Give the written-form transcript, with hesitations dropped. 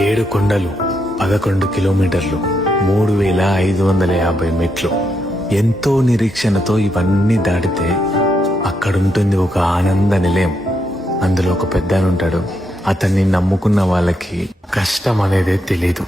7 కొండలు, 11 కిలోమీటర్లు, 3550 మెట్లు. ఎంతో నిరీక్షణతో ఇవన్నీ దాటితే అక్కడుంటుంది ఒక ఆనంద నిలయం. అందులో ఒక పెద్దాయన ఉంటాడు. అతన్ని నమ్ముకున్న వాళ్ళకి కష్టం అనేదే తెలీదు.